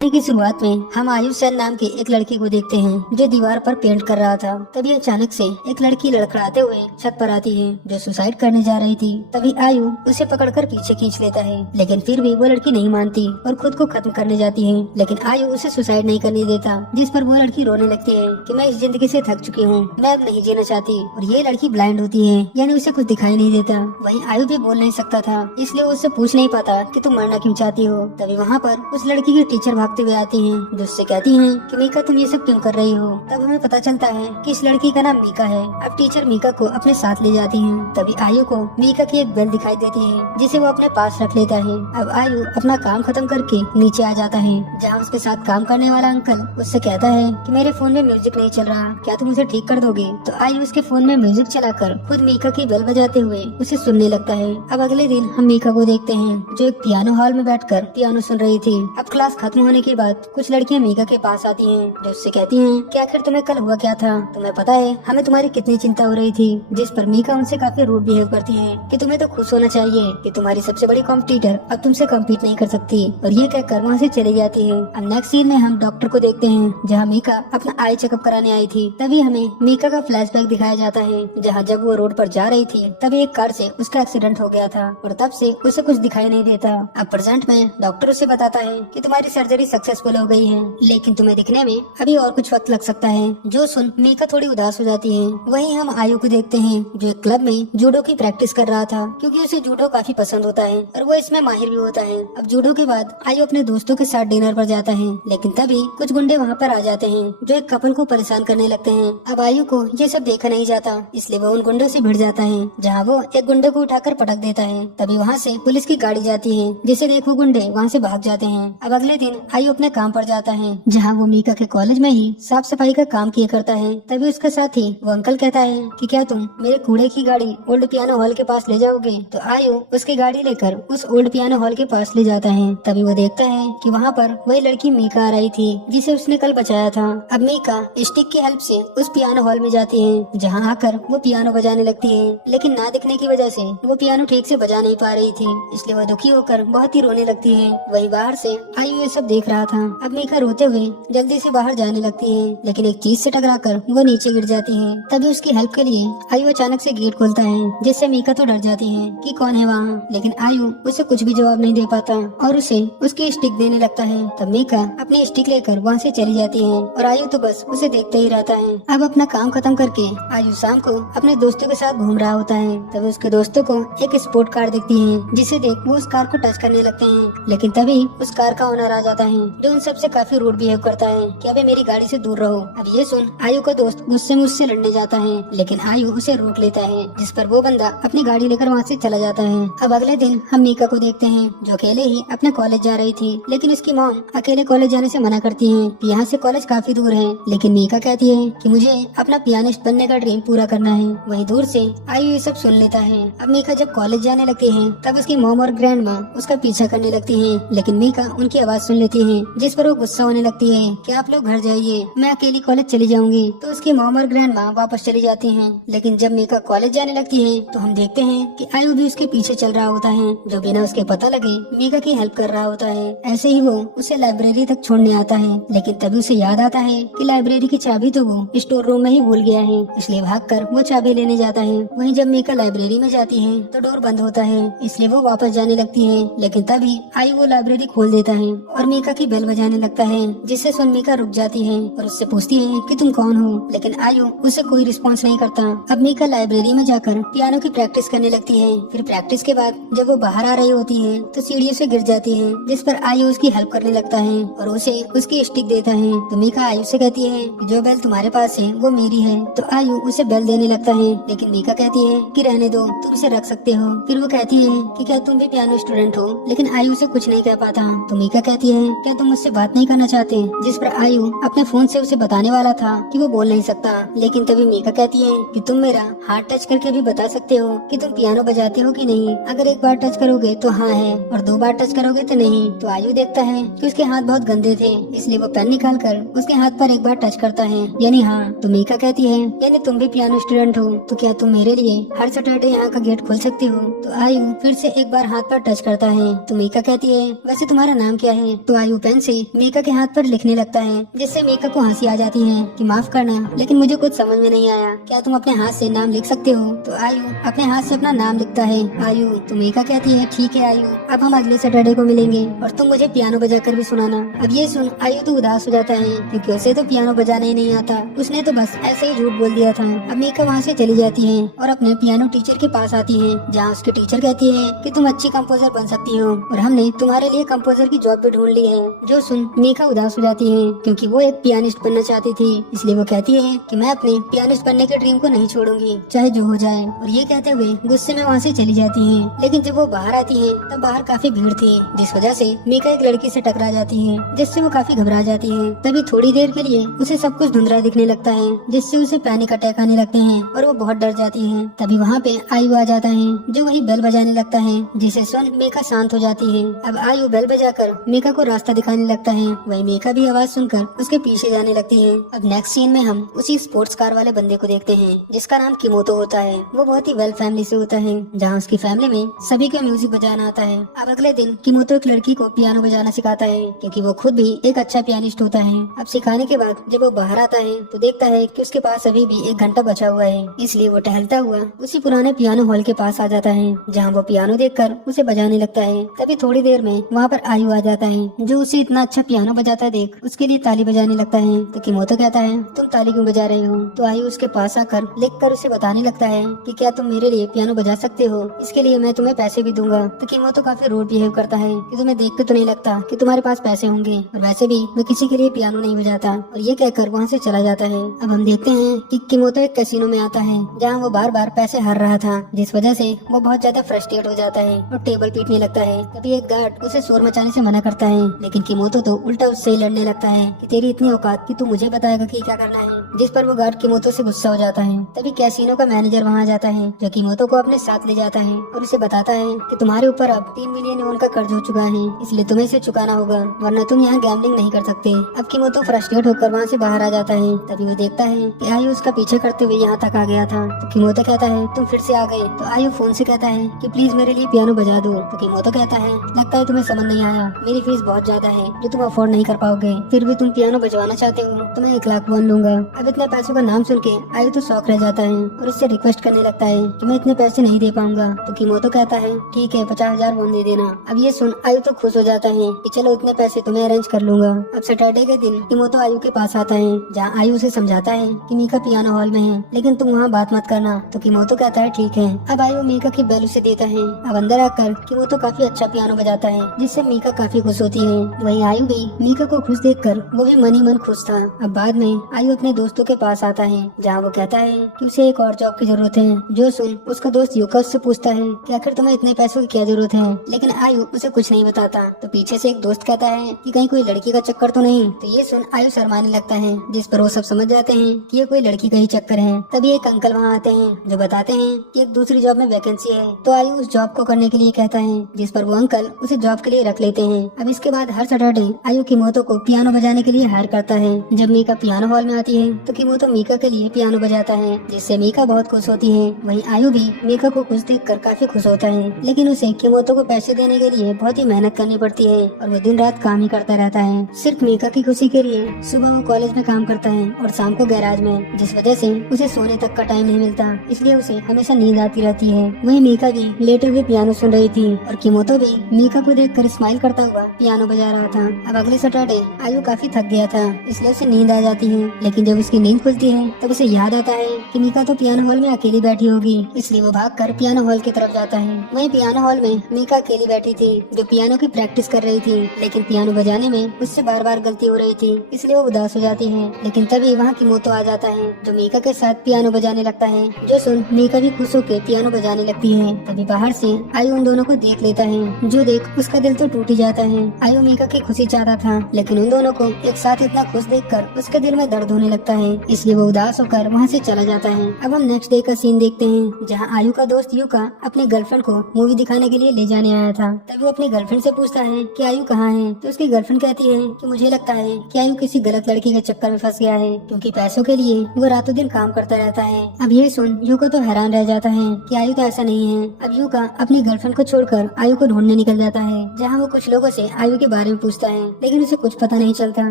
की शुरुआत में हम आयुष सेन नाम के एक लड़के को देखते हैं जो दीवार पर पेंट कर रहा था। तभी अचानक से एक लड़की लड़खड़ाते हुए छत पर आती है जो सुसाइड करने जा रही थी। तभी आयु उसे पकड़कर पीछे खींच लेता है, लेकिन फिर भी वो लड़की नहीं मानती और खुद को खत्म करने जाती है। लेकिन आयु उसे सुसाइड नहीं करने देता, जिस पर वो लड़की रोने लगती है कि मैं इस जिंदगी से थक चुकी हूँ, मैं अब नहीं जीना चाहती। और ये लड़की ब्लाइंड होती है, यानी उसे कुछ दिखाई नहीं देता। वहीं आयु भी बोल नहीं सकता था, इसलिए वो उससे पूछ नहीं पाता कि तुम मरना क्यों चाहती हो। तभी वहाँ पर उस लड़की की टीचर भागते हुए आती हैं, जो उससे कहती हैं कि मीका तुम ये सब क्यों कर रही हो। तब हमें पता चलता है कि इस लड़की का नाम मीका है। अब टीचर मीका को अपने साथ ले जाती हैं। तभी आयु को मीका की एक बेल दिखाई देती है, जिसे वो अपने पास रख लेता है। अब आयु अपना काम खत्म करके नीचे आ जाता है, जहाँ उसके साथ काम करने वाला अंकल उससे कहता है कि मेरे फोन में म्यूजिक नहीं चल रहा, क्या तुम उसे ठीक कर दोगे। तो आयु उसके फोन में म्यूजिक चलाकर खुद मीका की बेल बजाते हुए उसे सुनने लगता है। अब अगले दिन हम मीका को देखते हैं, जो एक पियानो हॉल में बैठकर पियानो सुन रही थी। अब क्लास खत्म होने के बाद कुछ लड़कियां मीका के पास आती हैं, जो उससे कहती हैं कि आखिर तुम्हें कल हुआ क्या था, तुम्हें पता है हमें तुम्हारी कितनी चिंता हो रही थी। जिस पर मीका उनसे काफी रूड बिहेव करती है कि तुम्हें तो खुश होना चाहिए कि तुम्हारी सबसे बड़ी कॉम्पिटिटर अब तुमसे कम्पीट नहीं कर सकती। और ये कहकर वहाँ से चली जाती है। अब नेक्स्ट सीन में हम डॉक्टर को देखते हैं, जहाँ मीका अपना आई चेकअप कराने आई थी। तभी हमें मीका का फ्लैशबैक दिखाया जाता है, जहाँ जब वो रोड पर जा रही थी तभी एक कार से उसका एक्सीडेंट हो गया था और तब से उसे कुछ दिखाई नहीं देता। अब प्रेजेंट में डॉक्टर उसे बताता है कि तुम्हारी सर्जरी सक्सेसफुल हो गई है, लेकिन तुम्हें दिखने में अभी और कुछ वक्त लग सकता है। जो सुन मीका थोड़ी उदास हो जाती है। वहीं हम आयु को देखते हैं, जो एक क्लब में जूडो की प्रैक्टिस कर रहा था, क्योंकि उसे जूडो काफी पसंद होता है और वो इसमें माहिर भी होता है। अब जूडो के बाद आयु अपने दोस्तों के साथ डिनर पर जाता है, लेकिन तभी कुछ गुंडे वहाँ पर आ जाते हैं, जो एक कपल को परेशान करने लगते हैं। अब आयु को ये सब देखा नहीं जाता, इसलिए वो उन गुंडों से भिड़ जाता है, जहाँ वो एक गुंडे को उठाकर पटक देता है। तभी वहाँ से पुलिस की गाड़ी जाती है, जिसे देख वो गुंडे वहाँ से भाग जाते हैं। अब अगले दिन आयु अपने काम पर जाता है, जहाँ वो मीका के कॉलेज में ही साफ सफाई का काम किया करता है। तभी उसका साथी वो अंकल कहता है कि क्या तुम मेरे कूड़े की गाड़ी ओल्ड पियानो हॉल के पास ले जाओगे। तो आयु उसकी गाड़ी लेकर उस ओल्ड पियानो हॉल के पास ले जाता है। तभी वो देखता है कि वहाँ पर वही लड़की मीका आ रही थी, जिसे उसने कल बचाया था। अब मीका स्टिक की हेल्प से उस पियानो हॉल में जाती है, जहाँ आकर वो पियानो बजाने लगती है, लेकिन ना दिखने की वजह से वो पियानो ठीक से बजा नहीं पा रही थी, इसलिए वो दुखी होकर बहुत ही रोने लगती है। वही बाहर से आयु ये सब देख रहा था। अब मीका रोते हुए जल्दी से बाहर जाने लगती है, लेकिन एक चीज से टकराकर वो नीचे गिर जाती है। तभी उसकी हेल्प के लिए आयु अचानक से गेट खोलता है, जिससे मीका तो डर जाती है कि कौन है वहाँ, लेकिन आयु उसे कुछ भी जवाब नहीं दे पाता और उसे उसकी स्टिक देने लगता है। तब मीका अपनी स्टिक लेकर वहाँ से चली जाती है और आयु तो बस उसे देखते ही रहता है। अब अपना काम खत्म करके आयु शाम को अपने दोस्तों के साथ घूम रहा होता है। तभी उसके दोस्तों को एक स्पोर्ट कार दिखती है, जिसे देख वो उस कार को टच करने लगते हैं, लेकिन तभी उस कार का ओनर आ जाता है, जो उन सबसे काफी रूड बिहेव करता है कि अबे मेरी गाड़ी से दूर रहो। अब ये सुन आयु का दोस्त गुस्से में उससे लड़ने जाता है, लेकिन आयु उसे रोक लेता है, जिस पर वो बंदा अपनी गाड़ी लेकर वहाँ से चला जाता है। अब अगले दिन हम मीका को देखते हैं, जो अकेले ही अपने कॉलेज जा रही थी, लेकिन उसकी मॉम अकेले कॉलेज जाने से मना करती है कि यहाँ से कॉलेज काफी दूर है। लेकिन मीका कहती है कि मुझे अपना पियानिस्ट बनने का ड्रीम पूरा करना है। वहीं दूर से आयु ये सब सुन लेता है। अब मीका जब कॉलेज जाने लगती है, तब उसकी मॉम और ग्रैंड माँ उसका पीछा करने लगती है, लेकिन मीका उनकी आवाज सुन लेती है, जिस पर वो गुस्सा होने लगती है कि आप लोग घर जाइए, मैं अकेली कॉलेज चली जाऊंगी। तो उसकी मॉम और ग्रैंड माँ वापस चली जाती हैं। लेकिन जब मीका कॉलेज जाने लगती है, तो हम देखते हैं कि आयु भी उसके पीछे चल रहा होता है, जो बिना उसके पता लगे मीका की हेल्प कर रहा होता है। ऐसे ही वो उसे लाइब्रेरी तक छोड़ने आता है, लेकिन तभी उसे याद आता है कि लाइब्रेरी की चाबी तो वो स्टोर रूम में ही भूल गया है, इसलिए भागकर वो चाबी लेने जाता है। वहीं जब मीका लाइब्रेरी में जाती है, तो डोर बंद होता है, इसलिए वो वापस जाने लगती है, लेकिन तभी आयु वो लाइब्रेरी खोल देता है और मीका की बेल बजाने लगता है, जिससे सुन मीका रुक जाती है और उससे पूछती है कि तुम कौन हो, लेकिन आयु उसे कोई रिस्पॉन्स नहीं करता। अब मीका लाइब्रेरी में जाकर पियानो की प्रैक्टिस करने लगती है। फिर प्रैक्टिस के बाद जब वो बाहर आ रही होती है, तो सीढ़ियों से गिर जाती है, जिस पर आयु उसकी हेल्प करने लगता है और उसे उसकी स्टिक देता है। तो मीका आयु से कहती है कि जो बेल तुम्हारे पास है वो मेरी है। तो आयु उसे बेल देने लगता है, लेकिन मीका कहती है कि रहने दो, तुम इसे रख सकते हो। फिर वो कहती है कि क्या तुम भी पियानो स्टूडेंट हो, लेकिन आयु उसे कुछ नहीं कह पाता। तो मीका कहती है क्या तुम मुझसे बात नहीं करना चाहते, जिस पर आयु अपने फोन से उसे बताने वाला था कि वो बोल नहीं सकता, लेकिन तभी मीका कहती है कि तुम मेरा हाथ टच करके भी बता सकते हो कि तुम पियानो बजाते हो कि नहीं। अगर एक बार टच करोगे तो हाँ है, और दो बार टच करोगे तो नहीं। तो आयु देखता है कि उसके हाथ बहुत गंदे थे, इसलिए वो पेन निकाल कर उसके हाथ पर एक बार टच करता है, यानी हाँ। तो मीका कहती है यानी तुम भी पियानो स्टूडेंट हो, तो क्या तुम मेरे लिए हर सैटरडे यहाँ का गेट खोल सकती हो। तो आयु फिर से एक बार हाथ पर टच करता है। तो मीका कहती है वैसे तुम्हारा नाम क्या है। तो आयु आयु पेन से मीका के हाथ पर लिखने लगता है, जिससे मीका को हंसी आ जाती है कि माफ करना, लेकिन मुझे कुछ समझ में नहीं आया, क्या तुम अपने हाथ से नाम लिख सकते हो? तो आयु अपने हाथ से अपना नाम लिखता है। आयु तो मीका कहती है, ठीक है आयु, अब हम अगले सैटरडे को मिलेंगे और तुम मुझे पियानो बजा कर भी सुनाना। अब ये सुन आयु तो उदास हो जाता है, क्योंकि उसे तो पियानो बजाना ही नहीं आता, उसने तो बस ऐसे ही झूठ बोल दिया था। अब मीका वहाँ से चली जाती है और अपने पियानो टीचर के पास आती है, जहाँ उसके टीचर कहती है कि तुम अच्छी कंपोजर बन सकती हो और हमने तुम्हारे लिए कंपोजर की जॉब भी ढूंढ ली है। जो सुन मीका उदास हो जाती है, क्योंकि वो एक पियानिस्ट बनना चाहती थी, इसलिए वो कहती है कि मैं अपने पियानिस्ट बनने के ड्रीम को नहीं छोड़ूंगी, चाहे जो हो जाए। और ये कहते हुए गुस्से में वहाँ से चली जाती है। लेकिन जब वो बाहर आती है तब बाहर काफी भीड़ थी, जिस वजह से मीका एक लड़की से टकरा जाती है, जिससे वो काफी घबरा जाती है। तभी थोड़ी देर के लिए उसे सब कुछ धुंधला दिखने लगता है, जिससे उसे पैनिक अटैक आने लगते हैं और वो बहुत डर जाती है। तभी वहाँ पे आयु आ जाता है, जो वही बेल बजाने लगता है, जिसे सुन मीका शांत हो जाती है। अब आयु बेल बजाकर मीका को रास्ता दिखाने लगता है, वही मीका भी आवाज सुनकर उसके पीछे जाने लगती है। अब नेक्स्ट सीन में हम उसी स्पोर्ट्स कार वाले बंदे को देखते हैं, जिसका नाम किमोतो होता है। वो बहुत ही वेल फैमिली से होता है, जहाँ उसकी फैमिली में सभी को म्यूजिक बजाना आता है। अब अगले दिन किमोतो एक लड़की को पियानो बजाना सिखाता है, क्योंकि वो खुद भी एक अच्छा पियानिस्ट होता है। अब सिखाने के बाद जब वो बाहर आता है तो देखता है कि उसके पास अभी भी 1 घंटा बचा हुआ है, इसलिए वो टहलता हुआ उसी पुराने पियानो हॉल के पास आ जाता है, जहाँ वो पियानो देखकर उसे बजाने लगता है। तभी थोड़ी देर में वहाँ पर आयु आ जाता है, जो उसे इतना अच्छा पियानो बजाता देख उसके लिए ताली बजाने लगता है। तो किमोतो कहता है, तुम ताली क्यों बजा रहे हो? तो आयु उसके पास आकर लिखकर उसे बताने लगता है कि क्या तुम मेरे लिए पियानो बजा सकते हो, इसके लिए मैं तुम्हें पैसे भी दूंगा। तो किमोतो काफी रूड बिहेव करता है कि तुम्हें देख के तो नहीं लगता कि तुम्हारे पास पैसे होंगे, और वैसे भी मैं किसी के लिए पियानो नहीं बजाता, और ये कहकर वहाँ से चला जाता है। अब हम देखते हैं कि किमोतो एक कैसीनो में आता है, जहाँ वो बार बार पैसे हार रहा था, जिस वजह से वो बहुत ज्यादा फ्रस्ट्रेट हो जाता है और टेबल पीटने लगता है। तभी एक गार्ड उसे शोर मचाने से मना करता है, लेकिन किमोतो तो उल्टा उससे ही लड़ने लगता है कि तेरी इतनी औकात कि तू मुझे बताएगा कि क्या करना है, जिस पर वो गार्ड किमोतो से गुस्सा हो जाता है। तभी कैसीनो का मैनेजर वहाँ जाता है, जो किमोतो को अपने साथ ले जाता है और उसे बताता है कि तुम्हारे ऊपर अब 3 मिलियन वॉन का कर्ज हो चुका है, इसलिए तुम्हें इसे चुकाना होगा, वरना तुम यहाँ गैम्बलिंग नहीं कर सकते। अब किमोतो फ्रस्ट्रेट होकर वहाँ से बाहर आ जाता है। तभी वो देखता है कि आयु उसका पीछे करते हुए यहाँ तक आ गया था। तो किमोतो कहता है, तुम फिर से आ गए? तो आयु फोन से कहता है कि प्लीज मेरे लिए पियानो बजा दो। तो किमोतो कहता है, लगता है तुम्हें समझ नहीं आया, मेरी फीस बहुत ज्यादा है जो तुम अफोर्ड नहीं कर पाओगे, फिर भी तुम पियानो बजवाना चाहते हो तो मैं 1 लाख वॉन लूंगा। अब इतने पैसों का नाम सुन के आयु तो शौक रह जाता है और उससे रिक्वेस्ट करने लगता है कि मैं इतने पैसे नहीं दे पाऊंगा। तो किमोतो कहता है, ठीक है 50,000 वॉन दे देना। अब ये सुन आयु तो खुश हो जाता है कि चलो इतने पैसे तुम्हें अरेंज कर लूंगा। अब सैटरडे के दिन किमोतो आयु के पास आता है, जहाँ आयु उसे समझाता है कि मीका पियानो हॉल में है, लेकिन तुम वहाँ बात मत करना। तो किमोतो कहता है, ठीक है। अब आयु मीका की बेल उसे देता है। अब अंदर आकर किमोतो काफी अच्छा पियानो बजाता है, जिससे मीका काफी खुश होती है। वहीं आयु भी मीका को खुश देखकर वो भी मन ही मन खुश था। अब बाद में आयु अपने दोस्तों के पास आता है, जहाँ वो कहता है कि उसे एक और जॉब की जरूरत है। जो सुन उसका दोस्त यूका उससे पूछता है कि आखिर तुम्हें इतने पैसों की क्या जरूरत है, लेकिन आयु उसे कुछ नहीं बताता। तो पीछे से एक दोस्त कहता है कि कहीं कोई लड़की का चक्कर तो नहीं। तो ये सुन आयु शर्माने लगता है, जिस पर वो सब समझ जाते हैं कि ये कोई लड़की का ही चक्कर है। तभी एक अंकल वहाँ आते हैं, जो बताते हैं कि एक दूसरी जॉब में वैकेंसी है। तो आयु उस जॉब को करने के लिए कहता है, जिस पर वो अंकल उसे जॉब के लिए रख लेते हैं। अब इसके बाद हर सैटरडे आयु किमोतो को पियानो बजाने के लिए हायर करता है। जब मीका पियानो हॉल में आती है तो किमोतो मीका के लिए पियानो बजाता है, जिससे मीका बहुत खुश होती है। वहीं आयु भी मीका को खुश देखकर काफी खुश होता है, लेकिन उसे किमोतो को पैसे देने के लिए बहुत ही मेहनत करनी पड़ती है और वो दिन रात काम ही करता रहता है, सिर्फ मीका की खुशी के लिए। सुबह वो कॉलेज में काम करता है और शाम को गैराज में, जिस वजह से उसे सोने तक का टाइम नहीं मिलता, इसलिए उसे हमेशा नींद आती रहती है। वहीं मीका भी लेटे हुए पियानो सुन रही थी और किमोतो भी मीका को देखकर स्माइल करता हुआ पियानो बजा रहा था। अब अगले सैटरडे आयु काफी थक गया था, इसलिए उसे नींद आ जाती है, लेकिन जब उसकी नींद खुलती है तब उसे याद आता है कि मीका तो पियानो हॉल में अकेली बैठी होगी, इसलिए वो भागकर पियानो हॉल की तरफ जाता है। वहीं पियानो हॉल में मीका अकेली बैठी थी, जो पियानो की प्रैक्टिस कर रही थी, लेकिन पियानो बजाने में उससे बार बार गलती हो रही थी, इसलिए वो उदास हो जाती है। लेकिन तभी वहाँ किमोतो आ जाता है, जो मीका के साथ पियानो बजाने लगता है। जो सुन मीका भी खुश होकर पियानो बजाने लगती है। तभी बाहर से आयु उन दोनों को देख लेता है, जो देख उसका दिल तो टूट ही जाता है। आयु मीका की खुशी चाहता था, लेकिन उन दोनों को एक साथ इतना खुश देखकर उसके दिल में दर्द होने लगता है, इसलिए वो उदास होकर वहाँ से चला जाता है। अब हम नेक्स्ट डे का सीन देखते हैं, जहाँ आयु का दोस्त यूका अपने गर्लफ्रेंड को मूवी दिखाने के लिए ले जाने आया था। तब वो अपनी गर्लफ्रेंड से पूछता है कि आयु कहाँ है। तो उसकी गर्लफ्रेंड कहती है कि मुझे लगता है कि आयु किसी गलत लड़की के चक्कर में फंस गया है, क्योंकि पैसों के लिए वो रातों दिन काम करता रहता है। अब ये सुन यूका तो हैरान रह जाता है कि आयु तो ऐसा नहीं है। अब यूका अपनी गर्लफ्रेंड को छोड़कर आयु को ढूंढने निकल जाता है, जहाँ वो कुछ लोगों से आयु के बारे में पूछता है, लेकिन उसे कुछ पता नहीं चलता।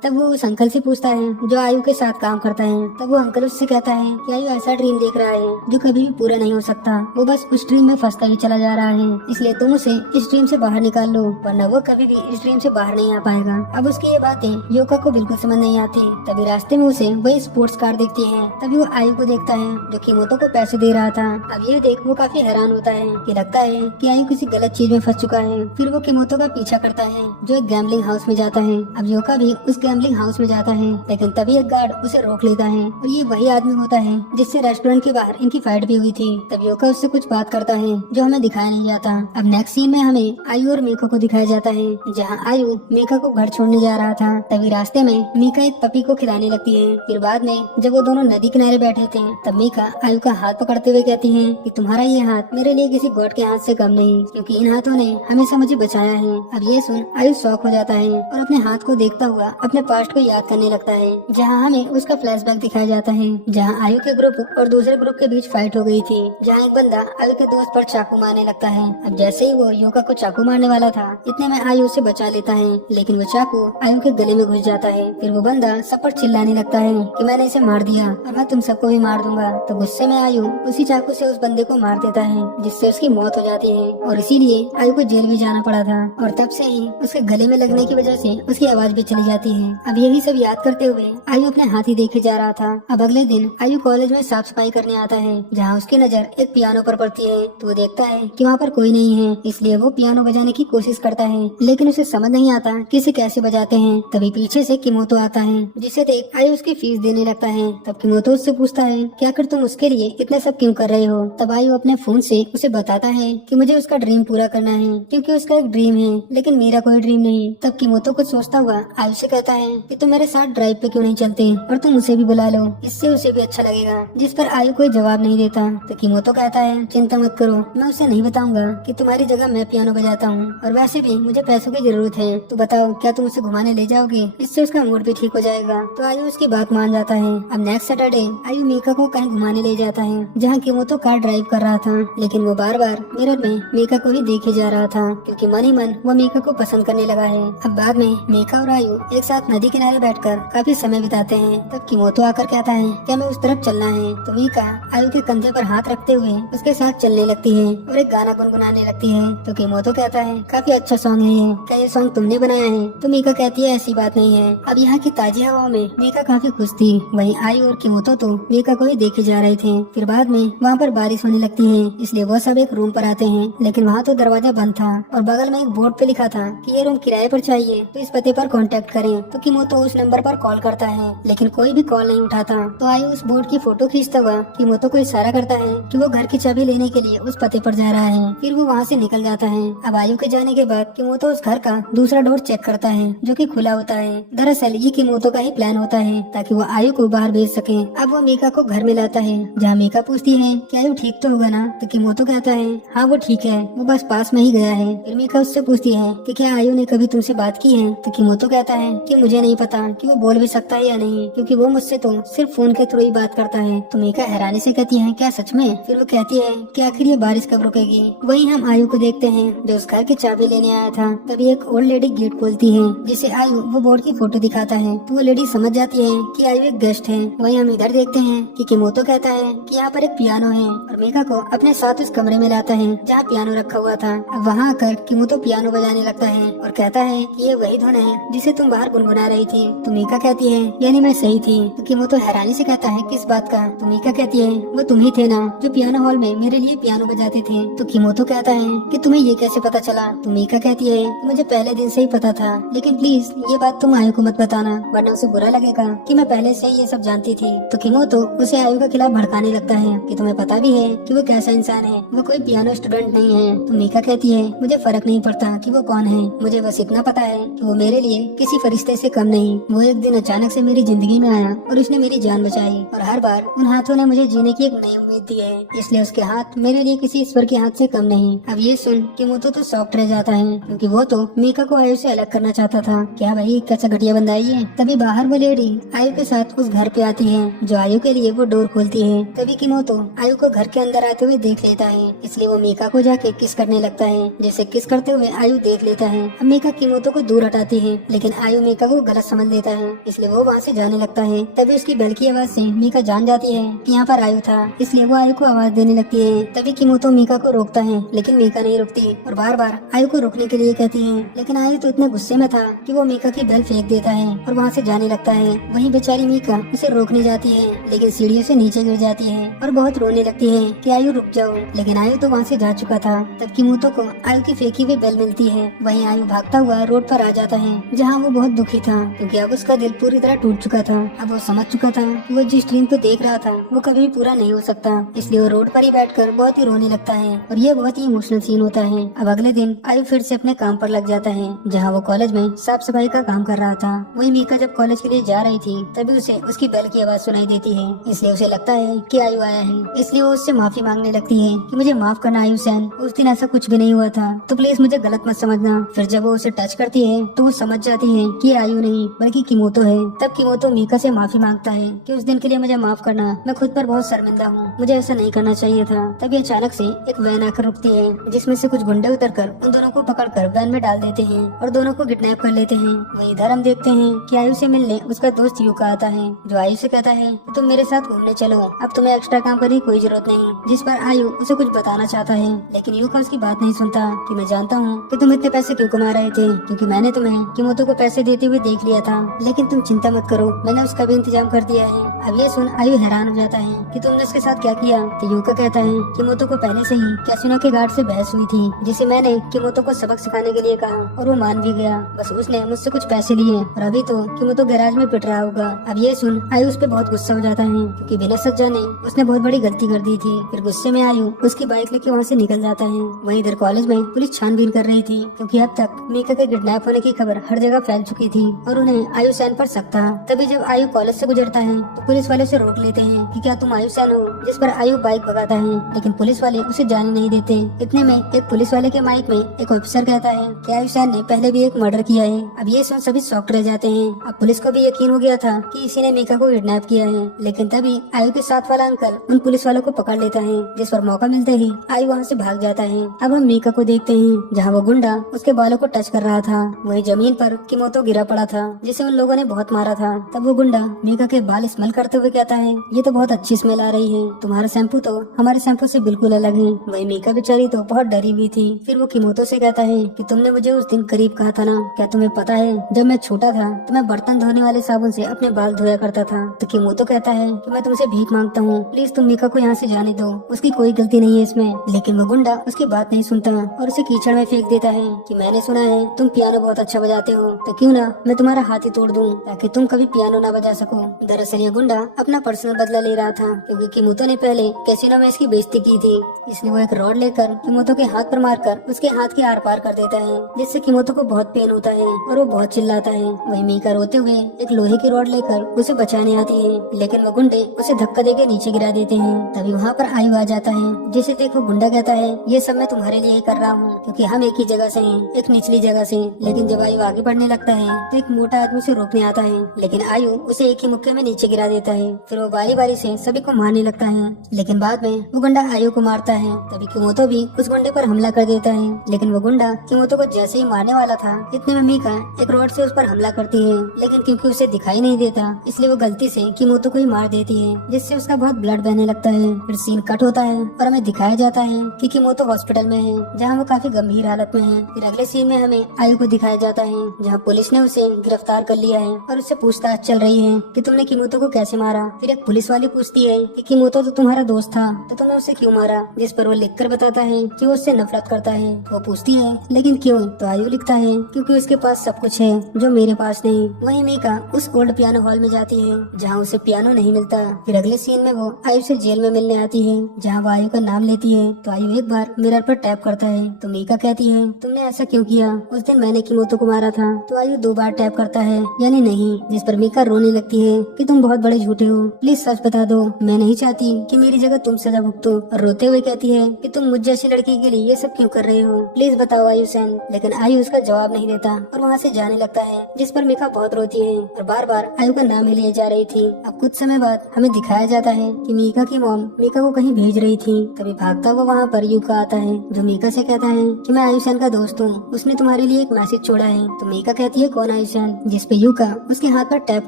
तब वो उस अंकल से पूछता है जो आयु के साथ काम करता है। तब वो अंकल उससे कहता है कि आयु ऐसा ड्रीम देख रहा है जो कभी भी पूरा नहीं हो सकता, वो बस उस ड्रीम में फंसता ही चला जा रहा है, इसलिए तुम उसे इस ड्रीम से बाहर निकाल लो, वरना वो कभी भी इस ड्रीम से बाहर नहीं आ पाएगा। अब उसकी ये बातें योका को बिल्कुल समझ नहीं आती। तभी रास्ते में उसे वही स्पोर्ट्स कार दिखती है। तभी वो आयु को देखता है जो किमोतो को पैसे दे रहा था। अब ये देख वो काफी हैरान होता है कि लगता है कि आयु किसी गलत चीज में फंस चुका है। फिर वो किमोतो का पीछा करता है जो एक गैम्बलिंग हाउस में जाता है। अब योका भी उस गैम्बलिंग हाउस में जाता है, लेकिन तभी एक गार्ड उसे रोक लेता है और ये वही आदमी होता है जिससे रेस्टोरेंट के बाहर इनकी फाइट भी हुई थी। तब योका उससे कुछ बात करता है जो हमें दिखाया नहीं जाता। अब नेक्स्ट सीन में हमें आयु और मीका को दिखाया जाता है, जहाँ आयु मीका को घर छोड़ने जा रहा था। तभी रास्ते में मीका एक पपी को खिलाने लगती है। फिर बाद में जब वो दोनों नदी किनारे बैठे थे तब मीका आयु का हाथ पकड़ते हुए कहती है कि तुम्हारा ये हाथ मेरे लिए किसी गॉड के हाथ से कम नहीं, क्योंकि इन हाथों ने हमेशा मुझे बचाया है। अब ये सुन आयु शॉक हो जाता है और अपने हाथ को देखता हुआ अपने पास्ट को याद करने लगता है, जहाँ हमें उसका फ्लैशबैक दिखाया जाता है, जहाँ आयु के ग्रुप और दूसरे ग्रुप के बीच फाइट हो गई थी, जहाँ एक बंदा आयु के दोस्त पर चाकू मारने लगता है। अब जैसे ही वो योका को चाकू मारने वाला था, इतने में आयु उसे बचा लेता है, लेकिन वो चाकू आयु के गले में घुस जाता है। फिर वो बंदा सब पर चिल्लाने लगता है कि मैंने इसे मार दिया और मैं तुम सबको भी मार दूंगा। तो गुस्से में आयु उसी चाकू से उस बंदे को मार देता है, जिससे उसकी मौत हो जाती है और इसीलिए आयु को जेल भी जाना पड़ा था। और तब से ही उसके गले में लगने की वजह से उसकी आवाज भी चली जाती है। अब यही सब याद करते हुए आयु अपने हाथी देखे जा रहा था। अब अगले दिन आयु कॉलेज में साफ सफाई करने आता है, जहाँ उसकी नजर एक पियानो पर पड़ती है। तो वो देखता है कि वहाँ पर कोई नहीं है, इसलिए वो पियानो बजाने की कोशिश करता है, लेकिन उसे समझ नहीं आता कि इसे कैसे बजाते हैं। तभी पीछे से किमोतो आता है, जिसे देख आयु उसकी फीस देने लगता है। तब किमोतो उससे पूछता है कि आखिर तुम उसके लिए इतने सब क्यों कर रहे हो। तब आयु अपने फोन से उसे बताता है कि मुझे उसका ड्रीम पूरा करना है, क्योंकि उसका एक ड्रीम है, लेकिन मेरा कोई ड्रीम नहीं। तब किमोतो कुछ सोचता हुआ आयु से कहता है कि तुम मेरे साथ ड्राइव पे क्यों नहीं चलते और तुम उसे भी बुला लो, इससे उसे भी अच्छा लगेगा। जिस पर आयु कोई जवाब नहीं देता। तो किमोतो कहता है चिंता मत करो, मैं उसे नहीं बताऊंगा कि तुम्हारी जगह मैं पियानो बजाता हूँ, और वैसे भी मुझे पैसों की जरूरत है, तो बताओ क्या तुम उसे घुमाने ले जाओगे, इससे उसका मूड भी ठीक हो जाएगा। तो आयु उसकी बात मान जाता है। अब नेक्स्ट सैटरडे आयु मीका को कहीं घुमाने ले जाता है, जहाँ किमोतो कार ड्राइव कर रहा था, लेकिन वो बार बार मिरर में मीका को ही देखे जा रहा था, क्योंकि मन ही मन वो मीका को पसंद करने लगा है। अब बाद में मीका और आयु एक साथ नदी किनारे बैठकर काफी समय बिताते हैं। तब किमोतो आकर कहता है कि हमें उस तरफ चलना है। तो मीका आयु के कंधे पर हाथ रखते हुए उसके साथ चलने लगती है और एक गाना गुनगुनाने लगती है। तो किमोतो कहता है काफी अच्छा सॉन्ग है ये, क्या ये सॉन्ग तुमने बनाया है। तो मीका कहती है ऐसी बात नहीं है। अब यहाँ की ताजी हवाओं में मीका काफी खुश थी, वहीं आयु और किमोतो तो मीका को ही देखे जा रहे थे। फिर बाद में वहाँ पर बारिश होने लगती है, इसलिए वो सब एक रूम पर आते हैं, लेकिन वहाँ तो दरवाजा बंद था और बगल में एक बोर्ड पे लिखा था कि ये रूम किराए पर चाहिए, तो इस पते पर कांटेक्ट करें। तो किमोतो उस नंबर पर कॉल करता है, लेकिन कोई भी कॉल नहीं उठाता। तो आयु उस बोर्ड की फोटो खींचता हुआ किमोतो को इशारा करता है कि वो घर की चाबी लेने के लिए उस पते पर जा रहा है। फिर वो वहाँ से निकल जाता है। अब आयु के जाने के बाद किमोतो उस घर का दूसरा डोर चेक करता है, जो कि खुला होता है। दरअसल ये किमोतो का ही प्लान होता है, ताकि वो आयु को बाहर भेज सके। अब वो मीका को घर में लाता है, जहाँ मीका पूछती है कि आयु ठीक तो होगा ना। तो किमोतो कहता है हाँ वो ठीक है, वो बस पास में ही गया है। फिर मीका उससे पूछती है कि क्या आयु ने कभी तुमसे बात की है। तो किमोतो कहता है कि मुझे नहीं पता कि वो बोल भी सकता है या नहीं, क्योंकि वो मुझसे तो सिर्फ फोन के थ्रू ही बात करता है। तो मीका हैरानी से कहती है क्या सच में। फिर वो कहती है कि आखिर ये बारिश कब रुकेगी। वहीं हम आयु को देखते हैं जो उस घर की चाबी लेने आया था। तभी एक ओल्ड लेडी गेट खोलती है, जिसे आयु वो बोर्ड की फोटो दिखाता है। तो वो लेडी समझ जाती है कि आयु एक गेस्ट है। वहीं हम इधर देखते हैं कि किमोतो कहता है कि यहाँ पर एक पियानो है, और मीका को अपने साथ उस कमरे में लाता है जहाँ पियानो रखा हुआ था। अब वहाँ आकर किमोतो पियानो बजाने लगता है और कहता है कि ये वही धुन है जिसे तुम बाहर गुनगुना रही थी। तो मीका कहती है यानी मैं सही थी। तो किमोतो हैरानी से कहता है किस बात का। तो मीका कहती है वो तुम ही थे ना जो पियानो हॉल में मेरे लिए पियानो बजाते थे। तो किमोतो कहता है कि तुम्हें ये कैसे पता चला। तो मीका कहती है कि मुझे पहले दिन से ही पता था, लेकिन प्लीज ये बात तुम आयु को मत बताना, वरना उसे बुरा लगेगा कि मैं पहले से ही ये सब जानती थी। तो किमोतो उसे आयु के खिलाफ भड़काने लगता है कि तुम्हें पता भी है कि वो कैसा इंसान है, वो कोई पियानो स्टूडेंट नहीं है। तो मीका कहती है मुझे फर्क नहीं पड़ता कि वो कौन है, मुझे बस इतना पता है कि वो मेरे लिए किसी फरिश्ते से कम नहीं। वो एक दिन अचानक से मेरी जिंदगी में आया और उसने मेरी जान बचाई, और हर बार उन हाथों ने मुझे जीने की एक नई उम्मीद दी है, इसलिए उसके हाथ मेरे लिए किसी ईश्वर के हाथ से कम नहीं। अब ये सुन किमोतो तो शॉक्ड रह जाता है, क्योंकि वो तो मीका को आयु से अलग करना चाहता था। क्या भाई कैसा घटिया बंदा है ये। तभी बाहर वो लेडी आयु के साथ उस घर पे आती है, जो आयु के लिए वो डोर खोलती है। तभी किमोतो आयु को घर के अंदर आते हुए देख लेता है, इसलिए वो मीका को जाके किस करने लगता है, जैसे किस करते हुए आयु देख लेता है। अब मीका मीका किमोतो को दूर हटाती है, लेकिन आयु मीका को गलत समझ लेता है, इसलिए वो वहाँ से जाने लगता है। तभी उसकी बेल की आवाज से मीका जान जाती है कि यहाँ पर आयु था, इसलिए वो आयु को आवाज देने लगती है। तभी किमोतो मीका को रोकता है, लेकिन मीका नहीं रुकती और बार बार आयु को रोकने के लिए कहती है, लेकिन आयु तो इतने गुस्से में था कि वो मीका की बेल फेंक देता है और वहाँ से जाने लगता है। वहीं बेचारी मीका उसे रोकने जाती है, लेकिन सीढ़ियों से नीचे गिर जाती है और बहुत रोने लगती है कि आयु रुक जाओ, लेकिन आयु तो वहाँ से जा चुका था। तब किमोतो को आयु की फेंकी हुई बेल मिलती है। वहीं आयु भागता हुआ रोड पर आ जाता है, जहाँ वो बहुत दुखी था क्योंकि अब उसका दिल पूरी तरह टूट चुका था। अब वो समझ चुका था कि वो जिस ड्रीम को देख रहा था वो कभी भी पूरा नहीं हो सकता, इसलिए वो रोड पर ही बैठकर बहुत ही रोने लगता है और ये बहुत ही इमोशनल सीन होता है। अब अगले दिन आयु फिर से अपने काम पर लग जाता है, जहाँ वो कॉलेज में साफ सफाई का काम कर रहा था। वही मीका जब कॉलेज के लिए जा रही थी तभी उसे उसकी बेल की आवाज सुनाई देती है, इसलिए उसे लगता है कि आयु आया है, इसलिए वो उससे माफी मांगने लगती है कि मुझे माफ करना आयु सैन, उस दिन ऐसा कुछ भी नहीं हुआ था, तो प्लीज मुझे गलत मत समझना। फिर जब वो उसे टच करती है तो वो समझ जाती है कि आयु नहीं बल्कि किमोतो है। तब किमोतो मीका से माफी मांगता है कि उस दिन के लिए मुझे माफ करना, मैं खुद पर बहुत शर्मिंदा हूँ, मुझे ऐसा नहीं करना चाहिए था। तभी अचानक से एक वैन आकर रुकती है, जिसमें से कुछ गुंडे उतरकर उन दोनों को पकड़कर वैन में डाल देते हैं और दोनों को किडनैप कर लेते हैं। वहीं इधर हम देखते हैं कि आयु से मिलने उसका दोस्त युका आता है, जो आयु से कहता है तुम मेरे साथ घूमने चलो, अब तुम्हें एक्स्ट्रा काम करने की कोई जरूरत नहीं। जिस पर आयु उसे कुछ बताना चाहता है, लेकिन युका उसकी बात नहीं सुनता कि मैं जानता हूँ कि तुम इतने पैसे क्यों कमा रहे थे, क्योंकि मैंने तुम्हें किमोतो को पैसे देते हुए देख लिया था, लेकिन तुम चिंता मत करो, मैंने उसका भी इंतजाम कर दिया है। अब ये सुन आयु हैरान हो जाता है कि तुमने उसके साथ क्या किया। तो युका कहता है किमोतो को पहले से ही कैसीनो के गार्ड से बहस हुई थी, जिसे मैंने किमोतो को सबक सिखाने के लिए कहा और वो मान भी गया, बस उसने मुझसे कुछ पैसे लिए और अभी तो किमोतो गैराज में पिट रहा होगा। अब ये सुन आयु उस पर बहुत गुस्सा हो जाता है, क्योंकि बिना सच जाने उसने बहुत बड़ी गलती कर दी थी। फिर गुस्से में आयु उसकी बाइक लेके वहाँ से निकल जाता है। वहीं इधर कॉलेज में पुलिस छानबीन कर रही थी, क्योंकि अब तक मीका के किडनैप होने की खबर हर जगह फैल चुकी थी और उन्हें आयु सैन पर शक था। तभी जब आयु कॉलेज से गुजरता है तो पुलिस वाले उसे रोक लेते हैं कि क्या तुम आयु सैन हो, जिस पर आयु बाइक भगाता है, लेकिन पुलिस वाले उसे जाने नहीं देते। इतने में एक पुलिस वाले के माइक में एक ऑफिसर कहता है कि आयु सैन ने पहले भी एक मर्डर किया है। अब ये सुन सभी शॉक्ड रह जाते हैं। अब पुलिस को भी यकीन हो गया था कि इसी ने मीका को किडनैप किया है, लेकिन तभी आयु के साथ वाला अंकल उन पुलिस वालों को पकड़ लेता है, जिस पर मौका मिलते ही आयु वहाँ से भाग जाता है। अब हम मीका को देखते हैं, जहाँ वो गुंडा उसके बालों को टच कर रहा था। वही जमीन पर किमोतो गिरा पड़ा था, जिसे उन लोगों ने बहुत मारा था। तब वो गुंडा मीका के बाल स्मेल करते हुए कहता है ये तो बहुत अच्छी स्मेल आ रही है, तुम्हारा शैम्पू तो हमारे शैम्पू से बिल्कुल अलग है। वही मीका बेचारी तो बहुत डरी हुई थी। फिर वो किमोतो से कहता है कि तुमने मुझे उस दिन करीब कहा था ना, क्या तुम्हें पता है जब मैं छोटा था तो मैं बर्तन धोने वाले साबुन से अपने बाल धोया करता था। तो किमोतो कहता है कि मैं तुमसे भीख मांगता हूँ, प्लीज तुम मीका को यहाँ से जाने दो, उसकी कोई गलती नहीं है इसमें। लेकिन वो गुंडा उसकी बात नहीं सुनता और उसे कीचड़ में फेंक देता है कि मैंने सुना है तुम पियानो बहुत अच्छा बजाते हो, तो क्यों ना मैं तुम्हारा हाथ ही तोड़ दूं ताकि तुम कभी पियानो ना बजा सको। दरअसल ये गुंडा अपना पर्सनल बदला ले रहा था, क्योंकि किमोतो ने पहले कैसीनो में इसकी बेइज्जती की थी, इसलिए वो एक रॉड लेकर किमोतो के हाथ पर मारकर उसके हाथ के आर पार कर देता है, जिससे किमोतो को बहुत पेन होता है और वो बहुत चिल्लाता है। वही मीका रोते हुए एक लोहे की रॉड लेकर उसे बचाने आती है, लेकिन वो गुंडे उसे धक्का देकर नीचे गिरा देते हैं। तभी वहाँ पर आयु आ जाता है, जिसे देखो गुंडा कहता है ये सब मैं तुम्हारे लिए ही कर रहा हूँ, क्योंकि हम एक ही जगह से हैं, एक निचली जगह से। लेकिन जब आयु आगे बढ़ने लगता है तो एक मोटा आदमी उसे रोकने आता है, लेकिन आयु उसे एक ही मुक्के में नीचे गिरा देता है। फिर वो बारी बारी से सभी को मारने लगता है, लेकिन बाद में वो गुंडा आयु को मारता है। तभी किमोतो भी उस गुंडे पर हमला कर देता है, लेकिन वो गुंडा किमोतो को जैसे ही मारने वाला था इतने में मीका एक रॉड से उस पर हमला करती है, लेकिन क्योंकि उसे दिखाई नहीं देता इसलिए वो गलती से किमोतो को ही मार देती है, जिससे उसका बहुत ब्लड बहने लगता है। फिर सीन कट होता है और हमें दिखाया जाता है कि किमोतो हॉस्पिटल में है, जहाँ वो काफी गंभीर हालत में है। फिर अगले सीन में हमें आयु को दिखाया जाता है, जहाँ पुलिस ने उसे गिरफ्तार कर लिया है और उससे पूछताछ चल रही है कि तुमने किमोतो को कैसे मारा। फिर एक पुलिस वाली पूछती है कि किमोतो तो तुम्हारा दोस्त था, तो तुमने उसे क्यों मारा, जिस पर वो लिखकर बताता है कि वो उससे नफरत करता है। वो पूछती है लेकिन क्यों, तो आयु लिखता है क्योंकि उसके पास सब कुछ है जो मेरे पास नहीं। वही मीका उस ओल्ड पियानो हॉल में जाती है, जहाँ उसे पियानो नहीं मिलता। फिर अगले सीन में वो आयु से जेल में मिलने आती है, जहाँ वो आयु का नाम लेती है। तो आयु एक बार मिरर पर टैप करता है, तो मीका कहती है तुमने ऐसा क्यों किया, उस दिन मैंने किमोतो को मारा था। तो आयु 2 बार टैप करता है यानी नहीं, जिस पर मीका रोने लगती है कि तुम बहुत बड़े झूठे हो, प्लीज सच बता दो, मैं नहीं चाहती कि मेरी जगह तुम सजा भुगतो। और रोते हुए कहती है कि तुम मुझ जैसी लड़की के लिए ये सब क्यों कर रहे हो, प्लीज बताओ आयु सेन। लेकिन आयु उसका जवाब नहीं देता और वहाँ से जाने लगता है, जिस पर मीका बहुत रोती है और बार बार आयु का नाम ही लिए जा रही थी। अब कुछ समय बाद हमें दिखाया जाता है कि मीका की मॉम मीका को कहीं भेज रही थी। तभी भागता हुआ वहाँ पर युका आता है, जो मीका से कहता है कि मैं आयु सेन का दोस्त हूँ, उसने तुम्हारे तुम्हारे लिए एक मैसेज छोड़ा है। तो मीका कहती है कौन आयुषन, जिस पे यूका उसके हाथ पर टैप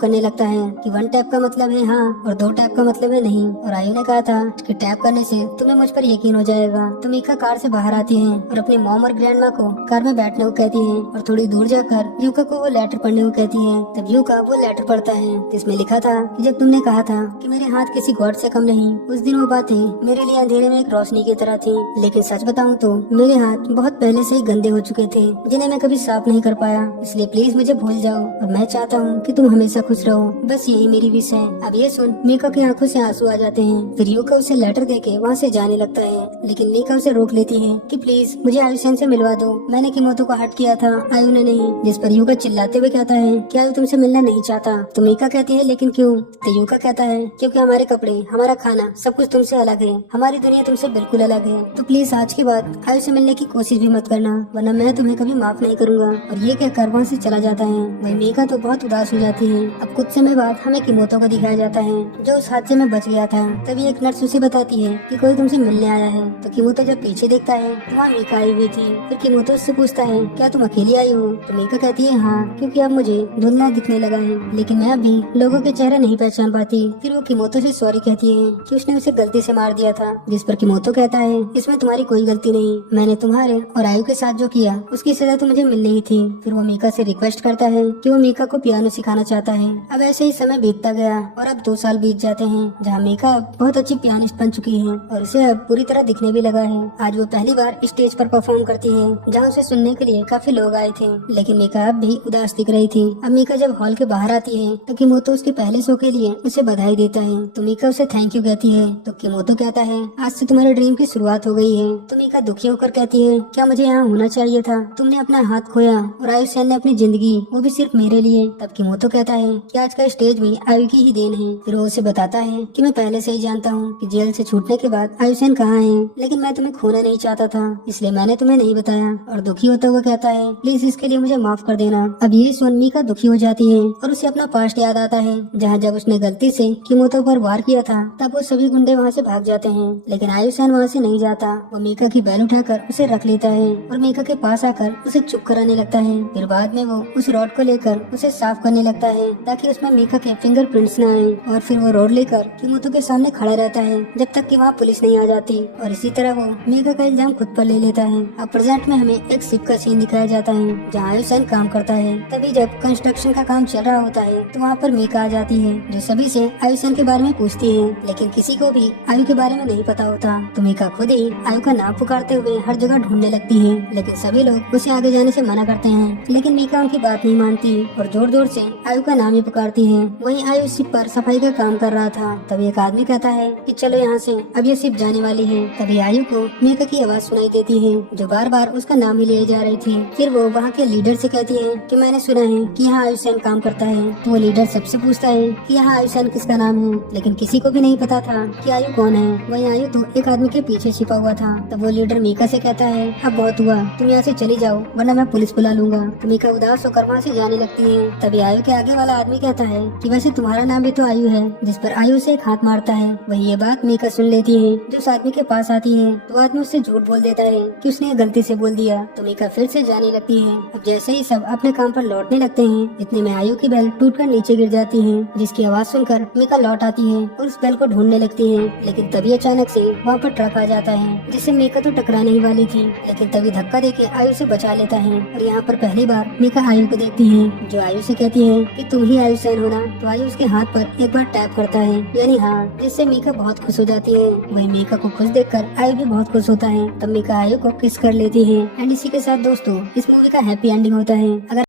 करने लगता है कि 1 टैप का मतलब है हाँ और 2 टैप का मतलब है नहीं। और आयु ने कहा था कि टैप करने से तुम्हें मुझ पर यकीन हो जाएगा। तो मीका कार से बाहर आती है और अपनी मॉम और ग्रैंड माँ को कार में बैठने को कहती है और थोड़ी दूर जाकर यूका को वो लेटर पढ़ने को कहती है। तब यूका वो लेटर पढ़ता है जिसमें लिखा था कि जब तुमने कहा था कि मेरे हाथ किसी गॉड से कम नहीं, उस दिन वो बातें मेरे लिए अंधेरे में एक रोशनी की तरह थी। लेकिन सच बताऊं तो मेरे हाथ बहुत पहले से ही गंदे हो चुके थे जिन्हें मैं कभी साफ नहीं कर पाया। इसलिए प्लीज मुझे भूल जाओ और मैं चाहता हूँ कि तुम हमेशा खुश रहो। बस यही मेरी विश है। अब ये सुन मीका की आंखों से आंसू आ जाते हैं। फिर यूका उसे लेटर देके वहाँ से जाने लगता है, लेकिन मीका उसे रोक लेती है कि प्लीज मुझे आयुषन से मिलवा दो। मैंने किमोतो को हर्ट किया था, आयु ने नहीं। जिस पर यूका चिल्लाते हुए कहता है कि आयु तुमसे मिलना नहीं चाहता। तो मीका कहती है लेकिन क्यों? तो यूका कहता है क्योंकि हमारे कपड़े, हमारा खाना, सब कुछ तुमसे अलग है। हमारी दुनिया तुमसे बिल्कुल अलग है। तो प्लीज आज के बाद आयु से मिलने की कोशिश भी मत करना, वरना मैं तुम्हें कभी माफ नहीं करूंगा। और ये कहकर वहाँ से चला जाता है। वही मीका तो बहुत उदास हो जाती है। अब कुछ समय बाद हमें किमोतो को दिखाया जाता है जो उस हादसे में बच गया था। तभी एक नर्स उसे बताती है कि कोई तुमसे मिलने आया है। तो किमोतो जब पीछे देखता है तो वहाँ मीका आई हुई थी। फिर किमोतो उससे पूछता है क्या तुम अकेली आई हो? तो मीका कहती है हाँ, क्योंकि अब मुझे धुंधला दिखने लगा है, लेकिन मैं अभी लोगों के चेहरे नहीं पहचान पाती। फिर वो किमोतो से सॉरी कहती है कि उसने उसे गलती से मार दिया था। जिस पर किमोतो कहता है इसमें तुम्हारी कोई गलती नहीं, मैंने तुम्हारे और आयु के साथ जो किया उसकी सजा तो मुझे मिलनी ही थी। फिर वो मीका से रिक्वेस्ट करता है कि वो मीका को पियानो सिखाना चाहता है। अब ऐसे ही समय बीतता गया और अब 2 साल बीत जाते हैं जहाँ मीका बहुत अच्छी पियानिस्ट बन चुकी है और उसे अब पूरी तरह दिखने भी लगा है। आज वो पहली बार स्टेज पर परफॉर्म करती है जहाँ उसे सुनने के लिए काफी लोग आए थे, लेकिन मीका अब भी उदास दिख रही थी। अब मीका जब हॉल के बाहर आती है तो किमोतो उसके पहले शो के लिए उसे बधाई देता है। तो मीका उसे थैंक यू कहती है। तो किमोतो कहता है आज से तुम्हारे ड्रीम की शुरुआत हो गई है। तो मीका दुखी होकर कहती है क्या मुझे यहाँ होना चाहिए था? तुमने अपना हाथ खोया और आयुषन ने अपनी जिंदगी, वो भी सिर्फ मेरे लिए। तब किमोतो कहता है कि आज का स्टेज भी आयु की ही देन है। फिर वो उसे बताता है कि मैं पहले से ही जानता हूँ कि जेल से छूटने के बाद आयुषन कहाँ है, लेकिन मैं तुम्हें खोना नहीं चाहता था, इसलिए मैंने तुम्हें नहीं बताया। और दुखी होता हुआ कहता है प्लीज इसके लिए मुझे माफ कर देना। अब ये सुन मीका दुखी हो जाती है और उसे अपना पास्ट याद आता है जहाँ जब उसने गलती से किमोतो पर वार किया था तब वो सभी गुंडे वहाँ से भाग जाते हैं, लेकिन आयुषन वहाँ से नहीं जाता। वो मीका की बैल उठाकर उसे रख लेता है और मीका के पास आकर उसे चुप कराने लगता है। फिर बाद में वो उस रॉड को लेकर उसे साफ करने लगता है ताकि उसमें मीका के फिंगरप्रिंट्स न आए। और फिर वो रॉड लेकर किमोतो के सामने खड़ा रहता है जब तक कि वहाँ पुलिस नहीं आ जाती। और इसी तरह वो मीका का इल्जाम खुद पर ले लेता है। अब प्रेजेंट में हमें एक शिप का सीन दिखाया जाता है जहाँ आयुषन काम करता है। तभी जब कंस्ट्रक्शन का काम चल रहा होता है तो वहाँ पर मीका आ जाती है जो सभी से आयुषन के बारे में पूछती है, लेकिन किसी को भी आयु के बारे में नहीं पता होता। तो मीका खुद ही आयु का नाम पुकारते हुए हर जगह ढूंढने लगती है, लेकिन सभी लोग उसे आगे जाने से मना करते हैं। लेकिन मीका उनकी बात नहीं मानती और जोर जोर से आयु का नाम ही पुकारती है। वहीं आयु शिप पर सफाई का काम कर रहा था। तभी एक आदमी कहता है कि चलो यहाँ से, अब ये शिप जाने वाली है। तभी आयु को मीका की आवाज सुनाई देती है जो बार बार उसका नाम ही ले जा रही थी। फिर वो वहाँ के लीडर से कहती है कि मैंने सुना है कि यहाँ आयुषन काम करता है। तो वो लीडर सबसे पूछता है कि यहाँ आयुषन किसका नाम है, लेकिन किसी को भी नहीं पता था कि आयु कौन है। वहीं आयु तो एक आदमी के पीछे छिपा हुआ था। तब वो लीडर मीका से कहता है अब बहुत हुआ, तुम यहाँ से चली जाओ वरना मैं पुलिस बुला लूंगा। तो मीका उदास होकर वहाँ से जाने लगती है। तभी आयु के आगे वाला आदमी कहता है कि वैसे तुम्हारा नाम भी तो आयु है, जिस पर आयु से एक हाथ मारता है। वही ये बात मीका सुन लेती है जो उस आदमी के पास आती है। तो आदमी उससे झूठ बोल देता है कि उसने गलती से बोल दिया। तो मीका फिर से जाने लगती है। अब जैसे ही सब अपने काम पर लौटने लगते हैं इतने में आयु की बेल टूटकर नीचे गिर जाती है, जिसकी आवाज सुनकर मीका लौट आती है और उस बेल को ढूंढने लगती है। लेकिन तभी अचानक से वहाँ पर ट्रक आ जाता है जिससे मीका तो टकराने ही वाली थी, लेकिन तभी धक्का देके आयु से बचा लेता है। और यहाँ पर पहली बार मीका आयु को देखती है जो आयु से कहती है कि तुम ही आयुषन हो ना। तो आयु उसके हाथ पर एक बार टैप करता है यानी हाँ, जिससे मीका बहुत खुश हो जाती है। वही मीका को खुश देखकर आयु भी बहुत खुश होता है। तब मीका आयु को किस कर लेती है। एंड इसी के साथ दोस्तों इस मूवी का हैप्पी एंडिंग होता है। अगर